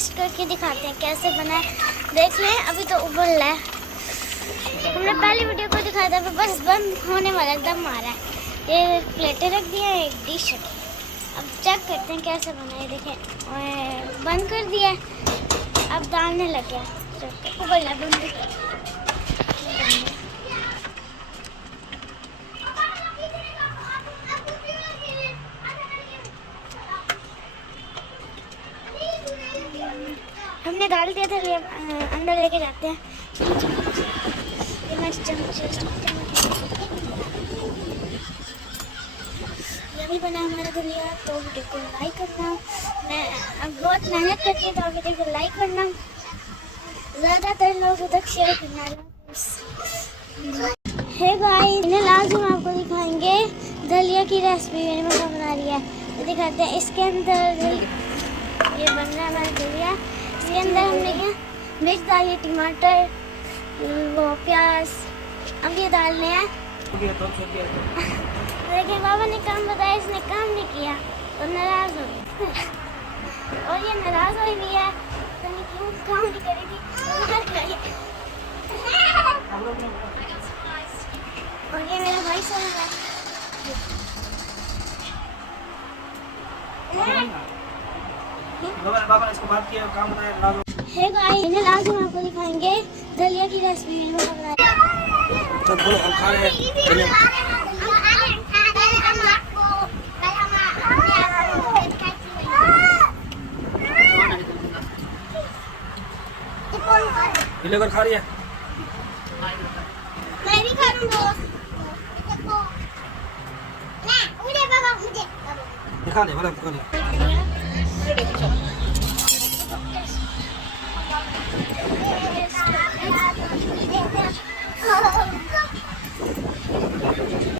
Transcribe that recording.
Test करके दिखाते हैं कैसे बना है। देख लें, अभी तो उबल रहा है। हमने पहली वीडियो को दिखाया था, बस बंद होने वाला, दम आ रहा है। ये प्लेटें रख दिया है, एक डिश रखी। अब चेक करते हैं कैसे बना है। देखें, बंद कर दिया है, अब डालने लग गया। उबल रहा है, बंद कर। हमने डाल दिया था, ये अंदर लेके जाते हैं। यही बना हमारा दलिया। तो वीडियो को लाइक करना, मैं अब बहुत मेहनत करती हूँ, तो वीडियो को लाइक करना, ज़्यादातर लोगों तक शेयर करना। हे गाइस, इन्हें लाजम आपको दिखाएंगे दलिया की रेसिपी मेरी मम्मा बना रही है। तो दिखाते हैं। इसके अंदर ये बन रहा है हमारा दलिया। इसके अंदर हमने क्या मिर्च डाली, टमाटर, वो प्याज, अब ये डालने हैं। देखिए बाबा ने काम बताया, इसने काम नहीं किया तो नाराज हो गई। और ये नाराज हुई भी है, तो मैं क्यों काम नहीं करेगी। और ये मेरा भाई सब है। बाबा ने इसको बात किया, काम बताया। हे गाइस, इन्हें लाजम आपको दिखाएंगे दलिया की रेसिपी मेरी मम्मा बना रही है। तो बोलो हम खा रहे हैं। लेकर खा रही है। मैं भी खा लूंगा। दिखा दे, बड़ा दिखा दे।